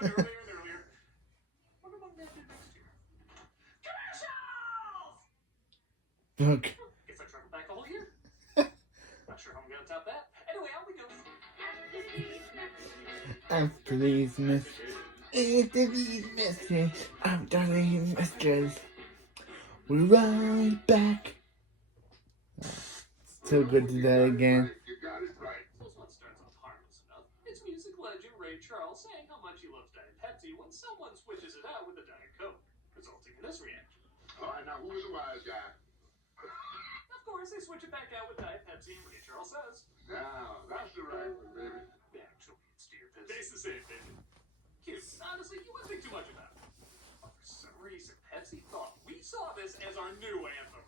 and earlier. Wonder what they do next year. Commercials! Okay. Guess I traveled back the whole year. Not sure how I'm gonna top that. Anyway, on we go. After these messages, after these messages, we're right back. So good to that again. You got it right. This one starts off harmless enough. It's music legend Ray Charles saying how much he loves Diet Pepsi when someone switches it out with a Diet Coke, resulting in this reaction. All right, now who is the wise guy? Of course, they switch it back out with Diet Pepsi, and Ray Charles says, Now, that's the right one, baby. actually, it's dear piss. Tastes the same, baby. Cute. Honestly, you wouldn't think too much about it. But for some reason, Pepsi thought we saw this as our new anthem.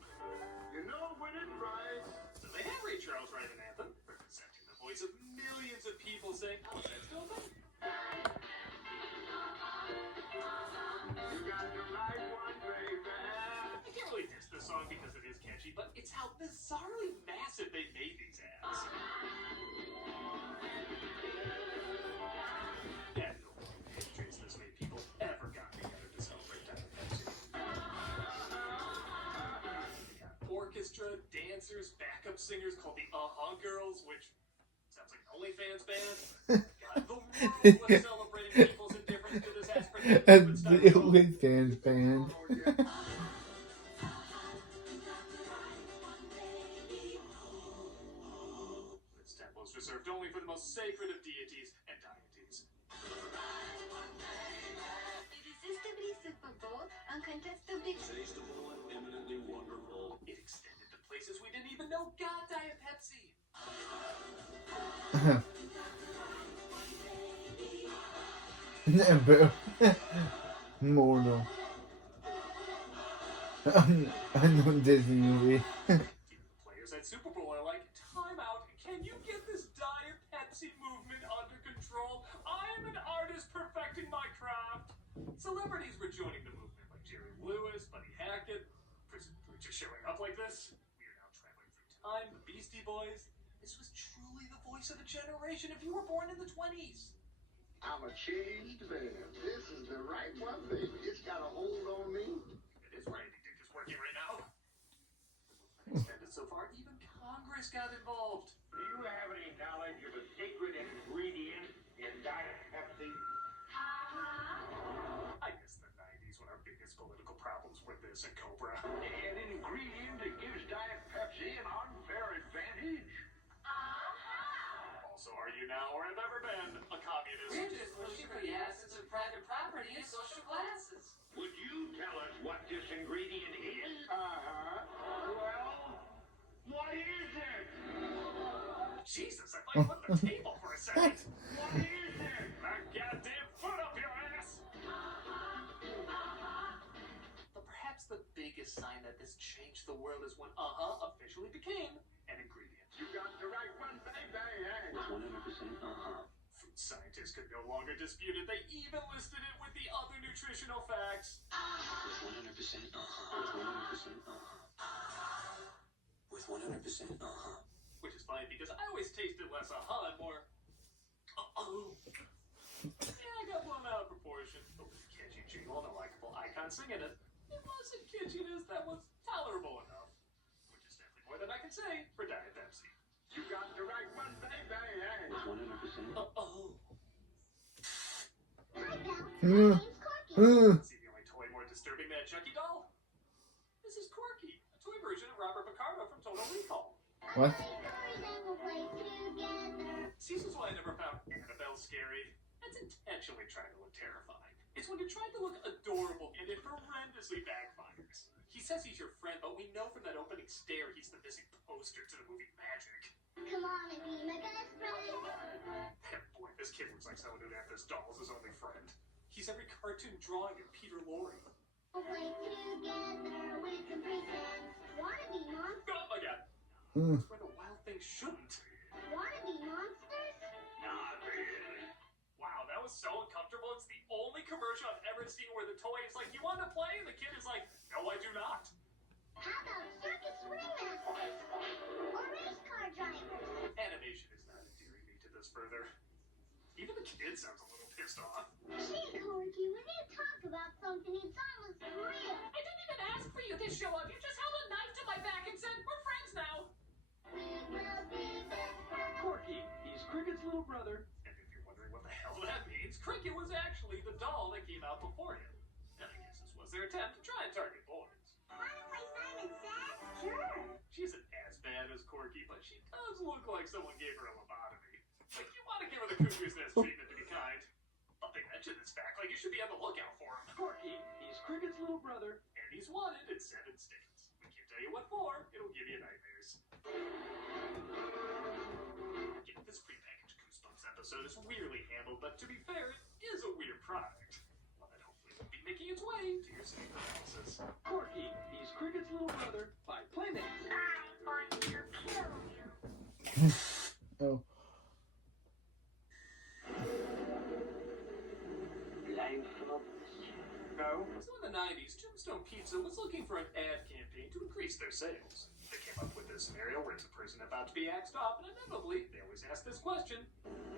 You know when it's right. So they had Ray Charles write an anthem, representing the voice of millions of people saying, oh, is that still a thing? You got the right one, baby. I can't really diss this song because it is catchy, but it's how bizarrely massive they made these ads. Yeah, no pictures this many people ever got together to celebrate Diet Pepsi. They got orchestra, dancers, backup singers called the Girls, which sounds like an OnlyFans band. God, the world was celebrating people's indifference to this aspirin. That's the OnlyFans band. Oh, yeah. This temple is reserved only for the most sacred of deities and deities. Irresistibly super bowl, uncontestably Tastable and eminently wonderful. It extended to places we didn't even know got Diet Pepsi. Never. Mortal. I know Disney movie. Players at Super Bowl are like, time out, can you get this Diet Pepsi movement under control? I am an artist perfecting my craft. Celebrities were joining the movement like Jerry Lewis, Buddy Hackett, presumably just showing up like this. We are now traveling through time, the Beastie Boys. This was truly the voice of a generation if you were born in the 20s. I'm a changed man. This is the right one, baby. It's got a hold on me. It is Randy Dick is working right now. Extended so far, even Congress got involved. Do you have any knowledge of a secret ingredient in Diet Pepsi? I miss the 90s when our biggest political problems were this and Cobra. An ingredient that gives Diet Pepsi an unfair advantage? Also, are you now or have ever been a communist? We're just pushing for the assets of private property and social classes. Would you tell us what this ingredient is? Well, what is it? Jesus, I thought you flipped the table for a second. What is it? That goddamn foot up your ass! But perhaps the biggest sign that this changed the world is when officially became an ingredient. You got the right one, baby. 100% Food scientists could no longer dispute it. They even listed it with the other nutritional facts. 100% With 100% Which is funny because I always tasted less and more yeah, I got blown out of proportion. But with a catchy jingle and a likable icon singing it, it wasn't catchiness that was tolerable enough. Which is definitely more than I can say for Diet Pepsi. You got the right one, baby. 100%. See the only toy more disturbing than a Chucky doll? This is Corky, a toy version of Robert Picardo from Total Recall. What? See, this is why I never found Annabelle scary. It's intentionally trying to look terrifying. It's when you're trying to look adorable and it horrendously backfires. He says he's your friend, but we know from that opening stare he's the missing poster to the movie Magic. Come on and be my best friend. Boy, this kid looks like someone who'd have this doll as his only friend. He's every cartoon drawing of Peter Lorre. We'll play together with some presents. Wanna be monsters? Oh my god. Mm. That's where the wild thing shouldn't. Wanna be monsters? Not really. Wow, that was so uncomfortable. It's the only commercial I've ever seen where the toy is like, you want to play? And the kid is like, no, I do not. How about circus ringmasters? Or race car drivers? Animation is not endearing me to this further. Even the kid sounds a little pissed off. Gee, pumpkin. It's almost real. I didn't even ask for you to show up. You just held a knife to my back and said, we're friends now. We will be best friends. Corky, he's Cricket's little brother. And if you're wondering what the hell that means, Cricket was actually the doll that came out before him. And I guess this was their attempt to try and target boys. Wanna play Simon Says? Sure. She isn't as bad as Corky, but she does look like someone gave her a lobotomy. Like, you want to give her the cuckoo's nest treatment to be kind. But they mention this fact, like you should be on the lookout for him. Corky, he's Cricket's little brother. And he's wanted in 7 states. We can't tell you what for, it'll give you nightmares. Yeah, this prepackaged Goosebumps episode is weirdly handled, but to be fair, it is a weird product. One that hopefully will be making its way to your sleep analysis. Corky, he's Cricket's little brother by Playmates. I'm going to kill you. Oh. No. So in the 90s, Tombstone Pizza was looking for an ad campaign to increase their sales. They came up with this scenario where it's a person about to be axed off, and inevitably, they always ask this question.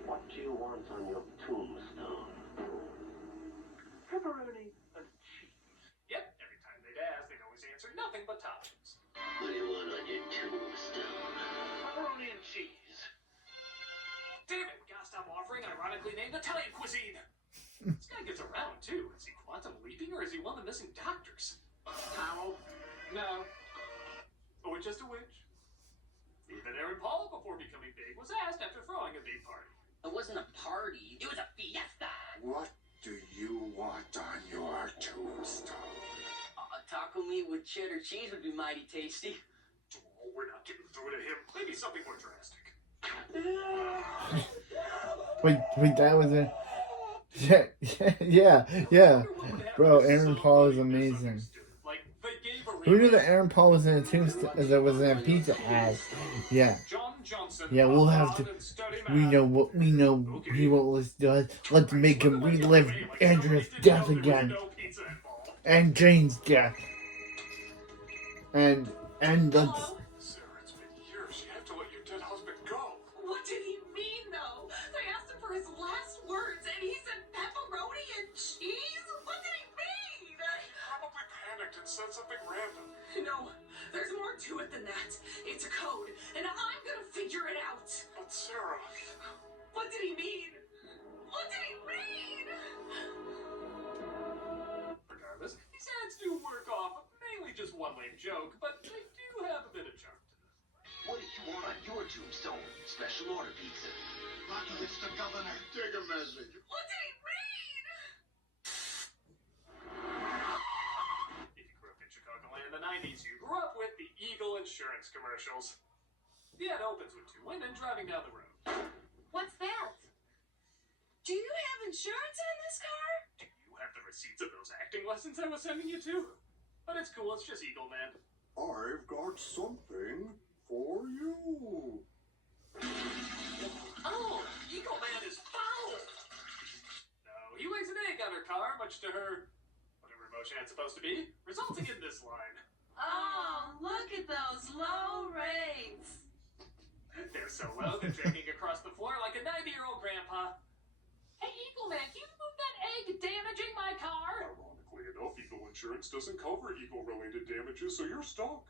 What do you want on your tombstone? Pepperoni and cheese. Yep, every time they'd ask, they'd always answer nothing but toppings. What do you want on your tombstone? Pepperoni and cheese. Damn it, we gotta stop offering ironically named Italian cuisine. This guy gets around, too. Is he quantum leaping, or is he one of the missing doctors? Towel? No. A witch just a witch. Even Aaron Paul, before becoming big, was asked after throwing a big party. It wasn't a party. It was a fiesta. What do you want on your tombstone? Taco meat with cheddar cheese would be mighty tasty. Oh, we're not getting through to him. Maybe something more drastic. Wait, that was a. Yeah. Bro, Aaron Paul is amazing. Like, they gave a Who knew that Aaron Paul was in a tombstone? That was in a pizza ad? Yeah. John Johnson, Yeah, we'll have to. We know he won't listen to us. Let's make him relive Andrew's death again, and Jane's death, and let's. Sarah, it's been years. You have to let your dead husband go. What did he mean, though? I asked him for his last words, and he said pepperoni and cheese? What did he mean? Probably panicked and said something random. No, there's more to it than that. It's a code, and I'm gonna figure it out. But Sarah, What did he mean? What did he mean? regardless, these ads do work off mainly just one lame joke, but they do have a bit of charm to them. What do you want on your tombstone? Special order pizza. Lucky it's the governor. Take a message. What did he mean? If you grew up in Chicagoland in the 90s, you grew up with the Eagle insurance commercials. The ad opens with 2 women driving down the road. What's that? Do you have insurance on this car? Do you have the receipts of those acting lessons I was sending you to? But it's cool, it's just Eagle Man. I've got something for you. Oh, Eagle Man is foul! No, he lays an egg on her car, much to her whatever emotion it's supposed to be, resulting in this line. Oh, look at those low rates. They're so low, they're dragging across the floor like a 90-year-old grandpa. Hey, Eagle Man, can you move that egg damaging my car? Ironically enough, Eagle Insurance doesn't cover Eagle-related damages, so you're stuck.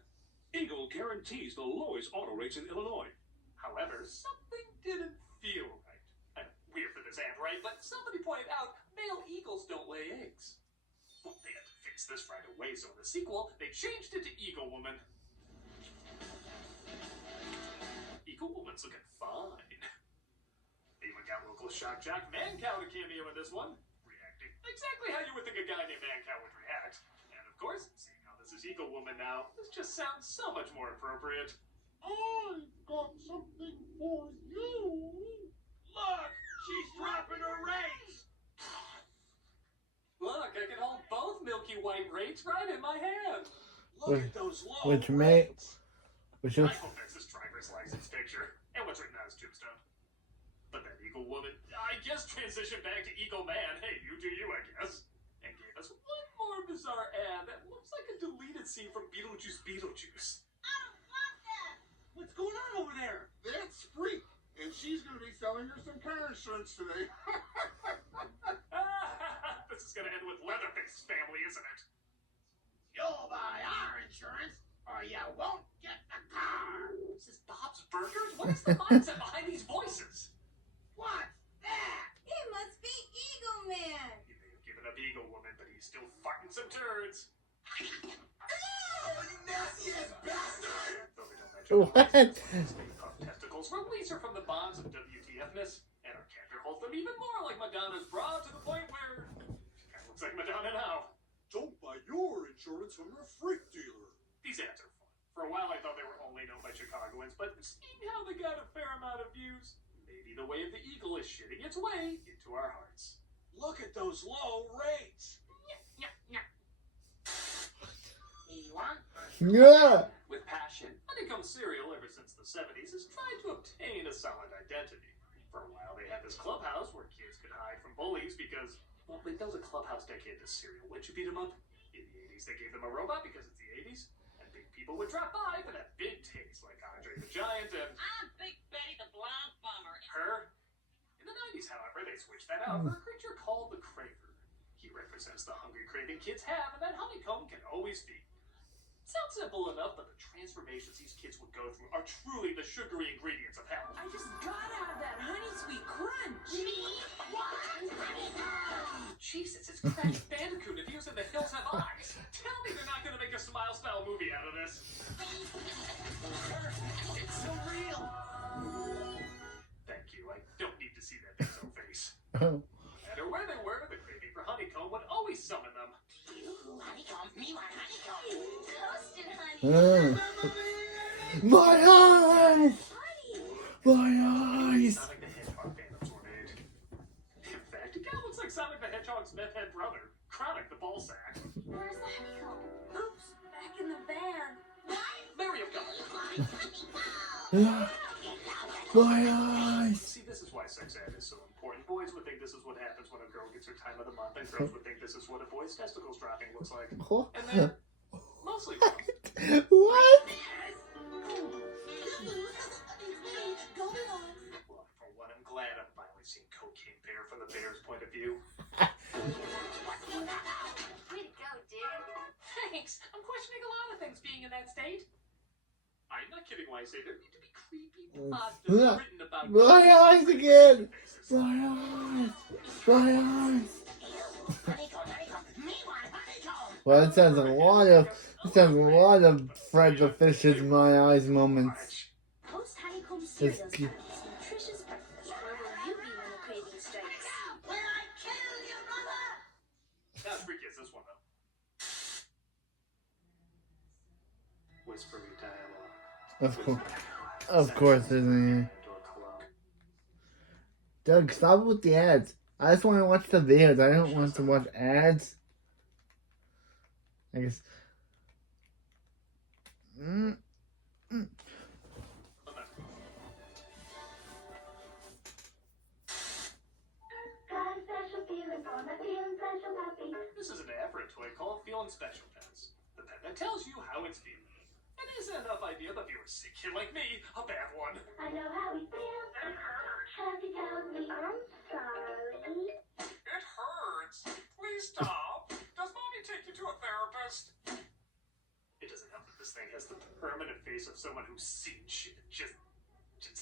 Eagle guarantees the lowest auto rates in Illinois. However, something didn't feel right. Weird for this ad, right? But somebody pointed out male eagles don't lay eggs. Well, they had to fix this right away, so in the sequel, they changed it to Eagle Woman. Eagle Woman's looking fine. They even got local shock jock Mancow to cameo in this one, reacting exactly how you would think a guy named Mancow would react. And of course, seeing how this is Eagle Woman now, this just sounds so much more appropriate. I've got something for you. Look, she's dropping her rates. Look, I can hold both milky white rates right in my hand. Look at those low Which may, rates. which I was, hope that's his driver's license picture, and what's written on his tombstone. But that Eagle Woman, I guess, transitioned back to Eagle Man. Hey, you do you, I guess. And gave us one more bizarre ad that looks like a deleted scene from Beetlejuice. I don't want that. What's going on over there? That's Freak, and she's going to be selling her some car insurance today. The This is gonna end with Leatherface's family, isn't it? You'll buy our insurance, or you won't get the car. This is Bob's Burgers? What is the mindset behind these voices? What's that? He must be Eagle Man. He may have given up Eagle Woman, but he's still farting some turds. Though they don't mention What? Space Puff testicles release her from the bonds of WTF-ness, and our character holds them even more like Madonna's bra to the point where she kind of looks like Madonna now. Don't buy your insurance from a freak dealer. These ads are fun. For a while I thought they were only known by Chicagoans, but seeing how they got a fair amount of views, maybe the way of the eagle is shitting its way into our hearts. Look at those low rates. Yeah. With passion, Honeycomb Cereal, ever since the 70s, has tried to obtain a solid identity. For a while, they had this clubhouse where kids could hide from bullies because, well, they built a clubhouse dedicated to cereal. Wouldn't you beat them up? In the 80s, they gave them a robot because it's the 80s, and big people would drop by for that big taste, like Andre the Giant and I'm Big Betty the Blonde Bomber. her. In the 90s, however, they switched that out for a creature called the Craver. He represents the hungry craving kids have, and that Honeycomb can always feed. Sounds simple enough, but the transformations these kids would go through are truly the sugary ingredients of hell. I just gotta have that honey sweet crunch. Me? What? Jesus, it's Crash Bandicoot if using the hills have eyes. Tell me they're not gonna make a smile style movie out of this. It's so real. Thank you, I don't need to see that big toe face. Oh. No matter where they were, the craving for Honeycomb would always summon them. Honeycomb, me want honeycomb. Toasted honey. My eyes! Honey. My eyes! Sonic the Hedgehog fandoms were made. In fact, it kind of looks like Sonic the Hedgehog's meth head brother, Chronic the Ballsack. Where's the honeycomb? Oops, back in the van. Mary of God. My eyes! See, this is why sex ed is so important. Boys would think this is what happens when a girl gets her time of the month, and girls would think this is what a boy's testicles dropping looks like. What? And they're mostly wrong. What? Well, for one, I'm glad I'm finally seeing Cocaine Bear from the bear's point of view. Way to go, dude. Thanks. I'm questioning a lot of things being in that state. I'm not kidding when I say there need to be creepy plots written about My eyes again! My eyes! My eyes! Well, it sounds a lot of Fred the Fish's My Eyes moments. Post honeycomb cereals It's- time. Nutritious breakfast. Where will you be when the craving strikes? Where I kill your mother. Not freaky as this one, though. Whispery dialogue. Of course, isn't it? Doug, stop with the ads. I just want to watch the videos. I don't want to watch ads. I guess. Got a special feeling for my feeling special puppy. This is an ad for a toy called Feeling Special Pets. The pet that tells you how it's feeling. It isn't enough idea that you're a sick kid like me, a bad one. I know how he feels. Happy tells me I'm sorry. It hurts. Please stop. Does mommy take you to a therapist? It doesn't help that this thing has the permanent face of someone who's seen shit. Just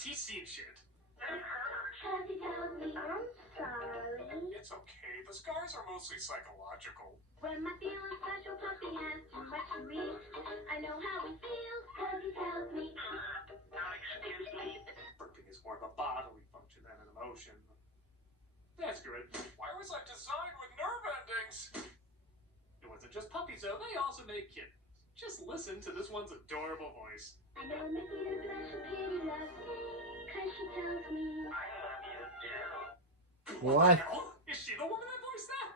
he's seen shit. Happy tells me I'm sorry. It's okay. The scars are mostly psychological. When my feeling special puppy has too much to me, I know how he feels, cause he tells me. Excuse me. Burping is more of a bodily function than an emotion. That's good. Why was I designed with nerve endings? It wasn't just puppies, though. They also made kittens. Just listen to this one's adorable voice. I know my feeling special kitty loves me, cause she tells me. I love you too. What? the hell? Is she the woman that voiced that?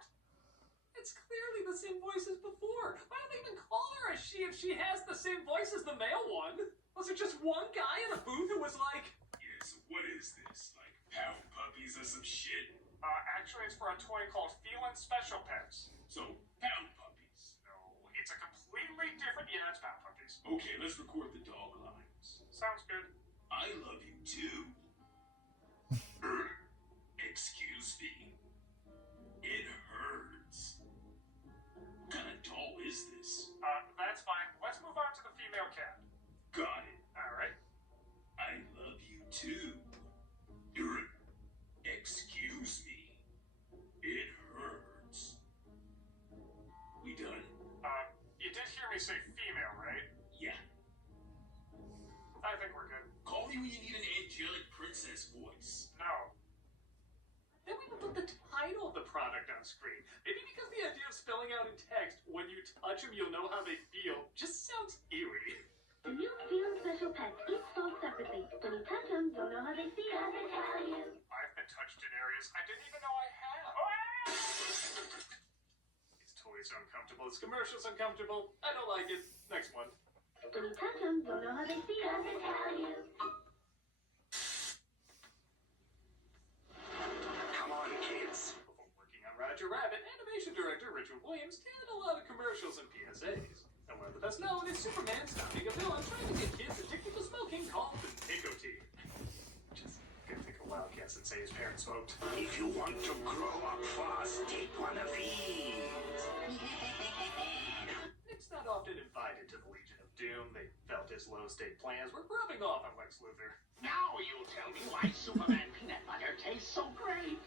It's clearly the same voice as before. Why do they even call her a she if she has the same voice as the male one? Was it just one guy in a booth who was like, Yeah, so what is this? Like pound puppies or some shit? actually it's for a toy called Feelin' Special Pets. So, pound puppies. No, it's a completely different, yeah, it's Pound Puppies. Okay, let's record the dog lines. Sounds good. I love you too. Excuse me. It hurts. do you need an angelic princess voice? No. Then we would put the title of the product on screen. Maybe because the idea of spelling out in text, when you touch them, you'll know how they feel, just sounds eerie. The new Feel Special Pets, each sold separately. When you touch them, you'll know how they feel. They tell you. I've been touched in areas I didn't even know I had. These toys are uncomfortable. This commercial's uncomfortable. I don't like it. Next one. When you touch them, you'll know how they feel. They tell you. Come on, kids. Before working on Roger Rabbit, animation director Richard Williams did a lot of commercials and PSAs. And one of the best known is Superman stopping a villain trying to get kids addicted to smoking called the nicotine. Just gonna think of Wildcats and say his parents smoked. If you want to grow up fast, take one of these. Nick's not often invited to the Legion of Doom. They felt his low-state plans were rubbing off on Lex Luthor. Now you'll tell me why Superman peanut butter tastes so great.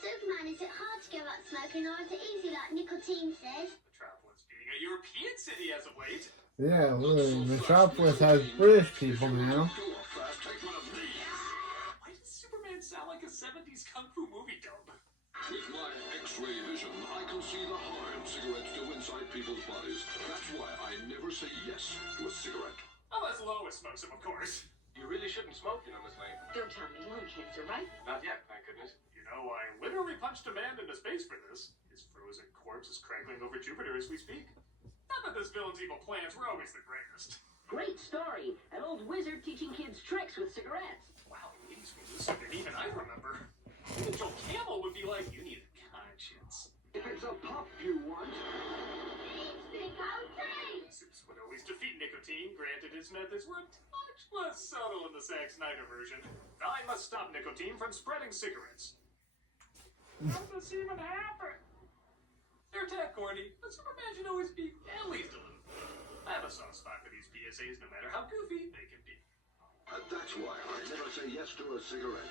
Superman, is it hard to give up smoking or is it easy like nicotine says? Metropolis being a European city as of late. Yeah, really. Metropolis has British people now. Why does Superman sound like a 70s kung fu movie dub? With my X-ray vision, I can see the harm cigarettes do inside people's bodies. That's why I never say yes to a cigarette. Unless Lois smokes them, of course. You really shouldn't smoke, you know, Miss Lane. Don't tell me lung cancer, right? Not yet, thank goodness. You know, I literally punched a man into space for this. His frozen corpse is crackling over Jupiter as we speak. Not that this villain's evil plans were always the greatest. Great story. An old wizard teaching kids tricks with cigarettes. Wow, these were looser than even I remember. Even Joel Campbell would be like, you need a conscience. If it's a pup you want. Zeus would always defeat nicotine, granted his methods were a touch less subtle in the Zack Snyder version. I must stop nicotine from spreading cigarettes. How does this even happen? They're attack corny, but Superman should always be at least a little. I have a soft spot for these PSAs, no matter how goofy they can be. And that's why I never say yes to a cigarette.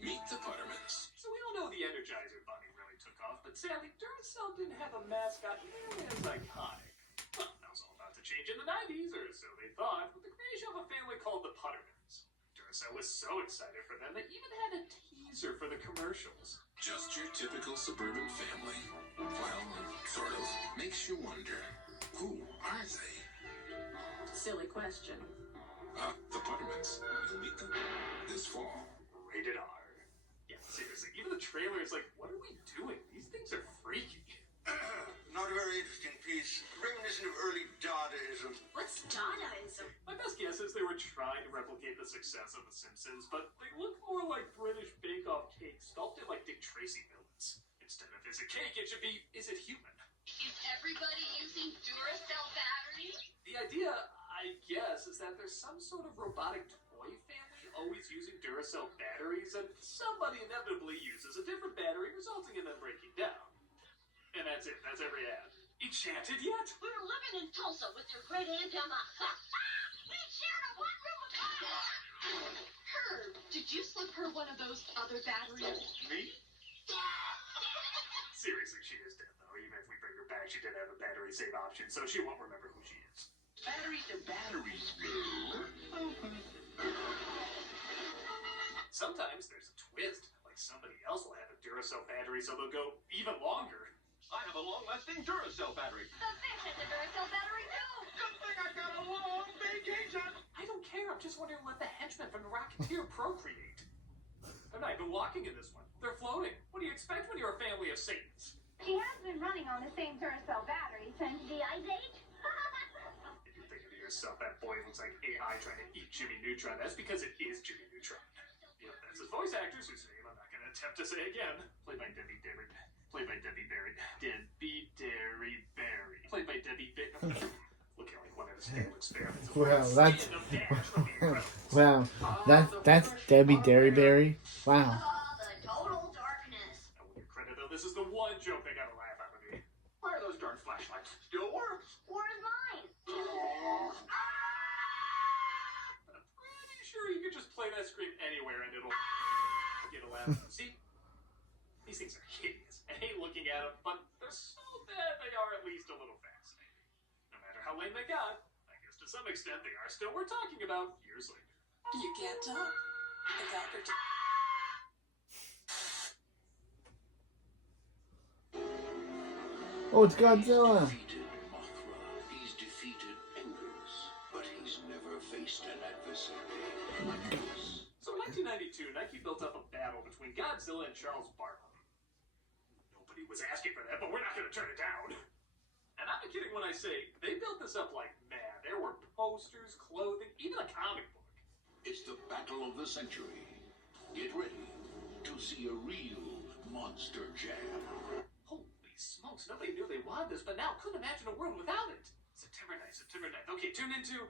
Meet the Puttermans. So we all know the Energizer Bunny really took off, but sadly, Duracell didn't have a mascot nearly as iconic. Well, that was all about to change in the 90s, or so they thought, with the creation of a family called the Puttermans. Duracell was so excited for them, they even had a teaser for the commercials. Just your typical suburban family. Well, sort of. Makes you wonder, who are they? Silly question. The Puttermans. You'll meet them this fall. Rated R. Yeah, seriously, even the trailer is like, what are we doing? These things are freaky. Not a very interesting piece. Reminiscent of early Dadaism. What's Dadaism? My best guess is they were trying to replicate the success of The Simpsons, but they look more like British bake-off cake sculpted like Dick Tracy villains. Instead of is it cake, it should be, is it human? Is everybody using Duracell batteries? The idea, I guess, is that there's some sort of robotic toy family always using Duracell batteries, and somebody inevitably uses a different battery, resulting in them breaking down. And that's it. That's every ad. Enchanted yet? We're living in Tulsa with your great Aunt Emma. We shared a one-room apartment. Herb, did you slip her one of those other batteries? Me? Seriously, she is dead, though. Even if we bring her back, she did have a battery save option, so she won't remember who she is. Batteries to batteries, Boo. Sometimes there's a twist, like somebody else will have a Duracell battery, so they'll go even longer. I have a long-lasting Duracell battery. The fish has a Duracell battery too. Good thing I got a long vacation. I don't care. I'm just wondering what the henchmen from the Rocketeer procreate. They're not even walking in this one. They're floating. What do you expect when you're a family of Satans? She has been running on the same Duracell battery since the Ice Age. If you're thinking to yourself, that boy looks like AI trying to eat Jimmy Neutron, that's because it is Jimmy Neutron. Yep, that's his voice actors whose name I'm not going to attempt to say again. Played by Debbie Berry. Played by Debbie Berry. Debbie Derry Berry. Played by Debbie Berry. Looking like one of his failed experiments. Wow, that's Debbie Derryberry. Wow. The total darkness. I will give credit though, this is the one joke they got a laugh out of me. Why are those darn flashlights? Still works. Where's mine? But I'm pretty sure you could just play that scream anywhere and it'll get a laugh. See? These things are hideous. I hate looking at them, but they're so bad they are at least a little fascinating. No matter how lame they got, I guess to some extent they are still worth talking about years later. You can't talk. The doctor Oh, it's Godzilla. Defeated Mothra. He's defeated Enders, but he's never faced an adversary like this. So in 1992, Nike built up a battle between Godzilla and Charles Pepsi. Nobody was asking for that, but we're not going to turn it down. And I'm not kidding when I say they built this up like mad. There were posters, clothing, even a comic book. It's the battle of the century. Get ready to see a real monster jam. Holy smokes, nobody knew they wanted this, but now couldn't imagine a world without it. September 9th. Okay, tune into...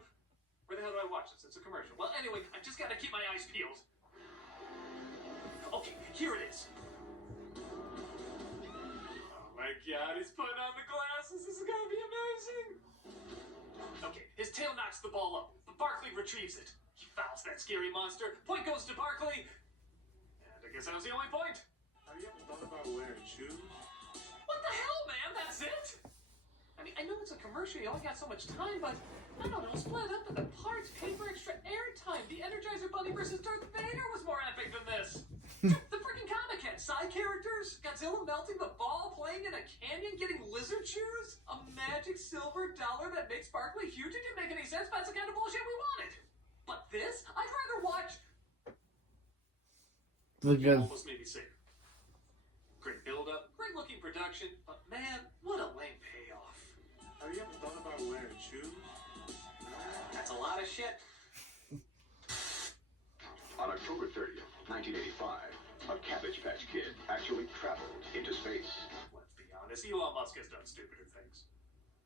Where the hell do I watch this? It's a commercial. Well, anyway, I just gotta keep my eyes peeled. Okay, here it is. Oh my god, he's putting on the glasses. This is gonna be amazing. Okay, his tail knocks the ball up, but Barkley retrieves it. He fouls that scary monster. Point goes to Barkley. And I guess that was the only point. Have you ever thought about wearing shoes? What the hell, man? That's it? I mean, I know it's a commercial. You only got so much time, but I don't know. Split up in the parts, pay for extra airtime. The Energizer Bunny versus Darth Vader was more epic than this. The freaking comic had side characters. Godzilla melting the ball, playing in a canyon, getting lizard shoes. A magic silver dollar that makes Barkley huge. It didn't make any sense, but that's the kind of bullshit we wanted. But this, I'd rather watch. Look You at almost made me say it. Great build-up, great-looking production, but man, what a lame payoff. Have you ever thought about wearing shoes? That's a lot of shit. On October 30th, 1985, a Cabbage Patch Kid actually traveled into space. Let's be honest, Elon Musk has done stupider things.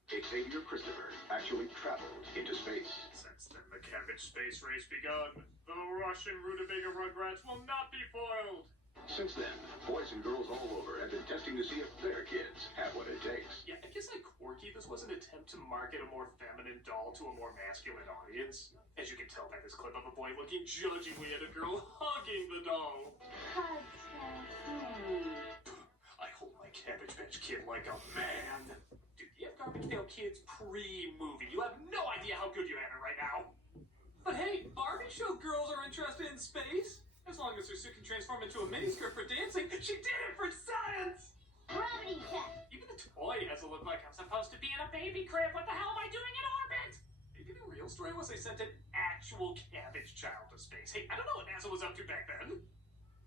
Xavier Christopher actually traveled into space. Since then, the cabbage space race begun. The Russian rutabaga rugrats will not be foiled. Since then, boys and girls all over have been testing to see if their kids have what it takes. Yeah, I guess like Quirky, this was an attempt to market a more feminine doll to a more masculine audience. As you can tell by this clip of a boy looking judgingly at a girl hugging the doll. I hold my Cabbage Patch Kid like a man. Dude, you have Garbage Pail Kids pre-movie. You have no idea how good you have it right now. But hey, Barbie showed girls are interested in space. As long as her suit can transform into a miniskirt for dancing, she did it for science! Gravity check. Even the toy has to look like I'm supposed to be in a baby crib. What the hell am I doing in orbit? Maybe the real story was they sent an actual cabbage child to space. Hey, I don't know what NASA was up to back then.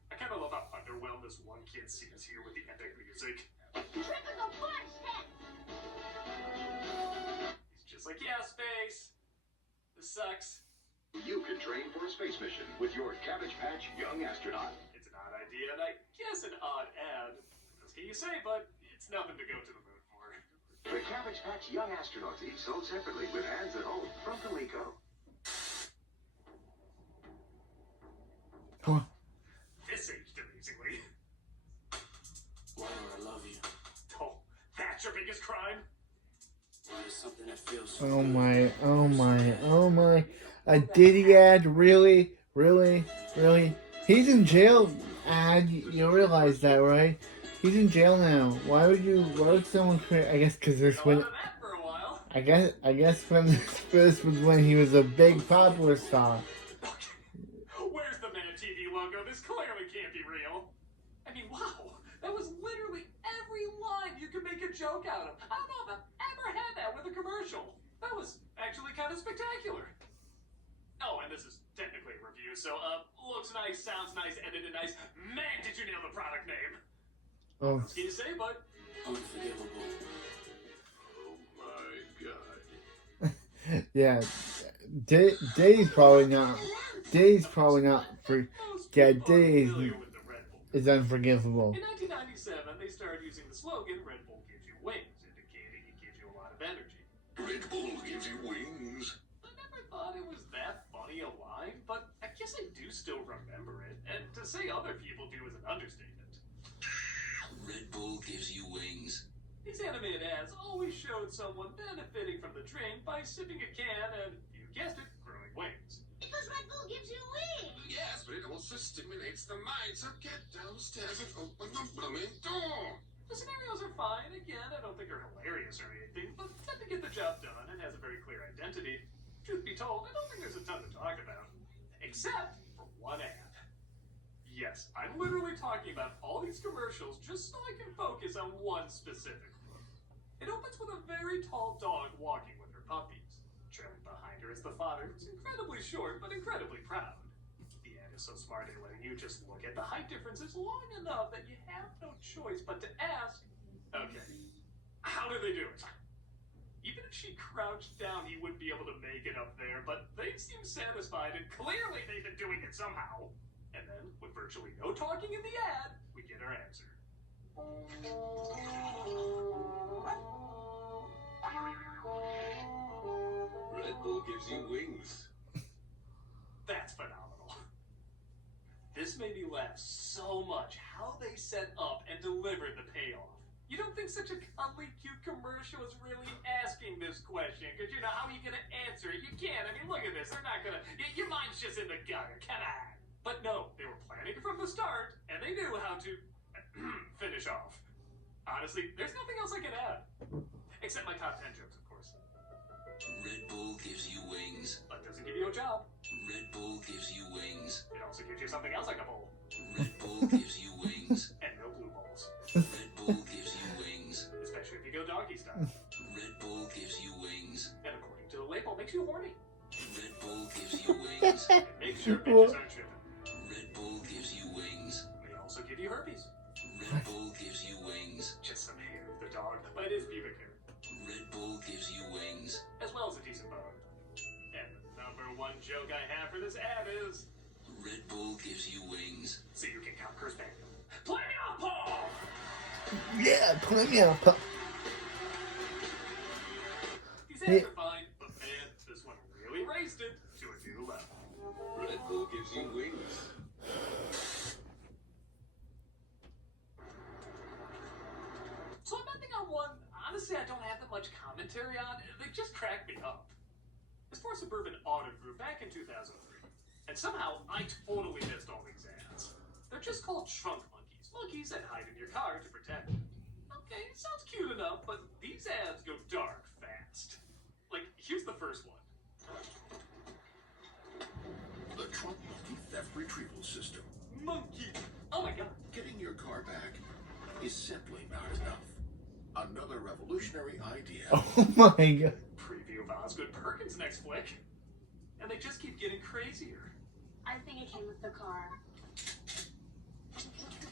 I kind of love how underwhelmed this one kid seems here with the epic music. Triple punch test. He's just like, yeah, space. This sucks. You can train for a space mission with your Cabbage Patch Young Astronaut. It's an odd idea, and I guess an odd ad. What can you say, but it's nothing to go to the moon for. The Cabbage Patch Young Astronauts each sold separately with ads at home from Coleco. Huh. This aged amazingly. Why do I love you? Oh, that's your biggest crime? Why is something that feels so Oh good? my, oh my, oh my. A Diddy ad? Really? Really? Really? He's in jail, ad. You realize that, right? He's in jail now. Why would someone create, I guess because this when, Out of that for a while. I guess when this was when he was a big popular star. Where's the Mad TV logo? This clearly can't be real. I mean, wow. That was literally every line you could make a joke out of. I don't know if I've ever had that with a commercial. That was actually kind of spectacular. Oh, and this is technically a review, so, looks nice, sounds nice, edited nice. Man, did you nail the product name. Oh, What can you say, bud? Unforgivable. Oh my god. yeah. Diddy's probably not. Diddy's probably not for. Most Yeah, people are Diddy's familiar with the Red Bull. is unforgivable. In 1997, they started using the slogan, Red Bull gives you wings, indicating it gives you a lot of energy. Red Bull gives you wings. I never thought it was that funny a line, but I guess I do still remember it, and to say other people do is an understatement. Red Bull gives you wings. These animated ads always showed someone benefiting from the drink by sipping a can and, you guessed it, growing wings. Because Red Bull gives you wings. Yes, but it also stimulates the mind, so get downstairs and open the blooming door. The scenarios are fine, again, I don't think they're hilarious or anything, but let me get the job done and has a entity. Truth be told, I don't think there's a ton to talk about. Except for one ad. Yes, I'm literally talking about all these commercials just so I can focus on one specific one. It opens with a very tall dog walking with her puppies. Trailing behind her is the father, who's incredibly short but incredibly proud. The ad is so smart in letting you just look at the height differences long enough that you have no choice but to ask, okay, how do they do it? Even if she crouched down, he wouldn't be able to make it up there, but they seem satisfied, and clearly they've been doing it somehow. And then, with virtually no talking in the ad, we get our answer. Red Bull gives you wings. That's phenomenal. This made me laugh so much how they set up and delivered the payoff. You don't think such a cuddly, cute commercial is really asking this question? Because, you know, how are you going to answer it? You can't. I mean, look at this. They're not going to... Your mind's just in the gutter. Come on. But no, they were planning from the start, and they knew how to finish off. Honestly, there's nothing else I can add. Except my top 10 jokes, of course. Red Bull gives you wings. But doesn't give you a job. Red Bull gives you wings. It also gives you something else like a bowl. Red Bull gives you wings. And no blue balls. Red Bull gives you wings. Especially if you go doggy style. Red Bull gives you wings. And according to the label, makes you horny. Red Bull gives you wings. And make sure bitches aren't tripping. Red Bull gives you wings. May also give you herpes. Red Bull gives you wings. Just some hair of the dog, but it is pubic hair. Red Bull gives you wings. As well as a decent bone. And the number one joke I have for this ad is... Red Bull gives you wings. So you can conquer Spaniel. Play off, Paul! Yeah, put me up. These ads are fine, but man, this one really raised it to a new level. Red Bull gives you wings. So I'm ending on one, honestly, I don't have that much commentary on. They just cracked me up. It's for Suburban Auto Group back in 2003. And somehow, I totally missed all these ads. They're just called trunk monkeys. Monkeys that hide in your car to protect you. Okay, it sounds cute enough, but these ads go dark fast. Like, here's the first one. The Trunk Monkey Theft Retrieval System. Monkey! Oh my god. Getting your car back is simply not enough. Another revolutionary idea. Oh my god. Preview of Osgood Perkins' next flick. And they just keep getting crazier. I think it came with the car.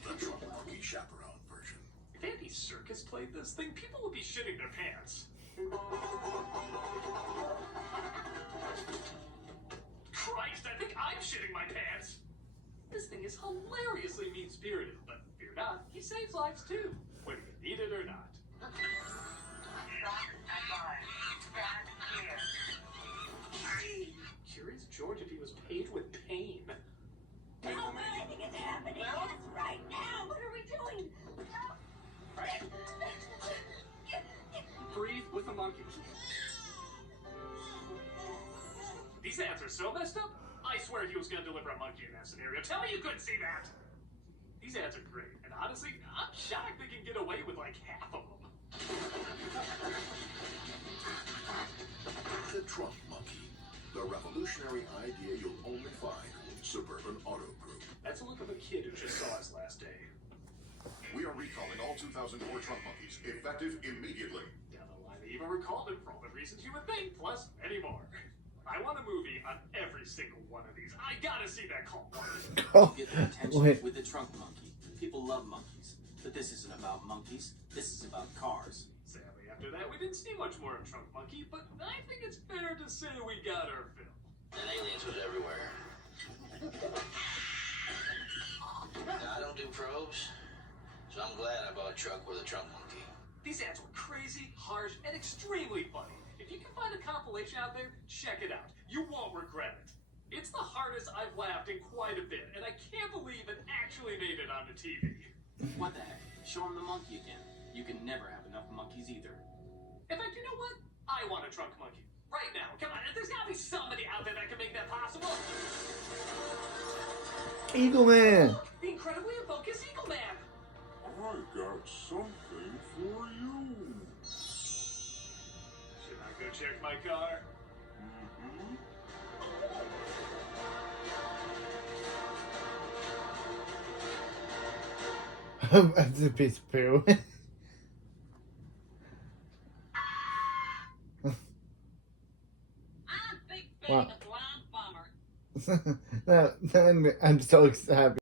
The Trunk Monkey Chaperone version. If Andy Serkis played this thing, people would be shitting their pants. Christ, I think I'm shitting my pants. This thing is hilariously mean-spirited, but fear not, he saves lives too, whether you need it or not. Curious George if he was paid with pain. No, anything is happening. Yes, right now. What are we doing? Breathe with a monkey. These ads are so messed up, I swear he was going to deliver a monkey in that scenario. Tell me you couldn't see that! These ads are great, and honestly, I'm shocked they can get away with like half of them. The Trunk Monkey. The revolutionary idea you'll only find in Suburban Auto Group. That's a look of a kid who just saw his last day. We are recalling all 2004 Trunk Monkeys, effective immediately. Down the line, they even recalled him for all the reasons you would think, plus many more. I want a movie on every single one of these. I gotta see that call. Oh, Get their attention wait. with the trunk monkey. People love monkeys, but this isn't about monkeys. This is about cars. Sadly, after that, we didn't see much more of Trunk Monkey, but I think it's fair to say we got our fill. And aliens was everywhere. Now, I don't do probes, so I'm glad I bought a truck with a trunk monkey. These ads were crazy, harsh, and extremely funny. If you can find a compilation out there, check it out. You won't regret it. It's the hardest I've laughed in quite a bit, and I can't believe it actually made it onto TV. What the heck? Show him the monkey again. You can never have enough monkeys either. In fact, you know what? I want a trunk monkey. Right now. Come on, there's gotta be somebody out there that can make that possible. Eagle Man. Look, the incredibly focused Eagle Man. I got something for you. Should I go check my car? That's a piece of poo. I'm Big Bang, Wow. a blind bomber. I'm so happy.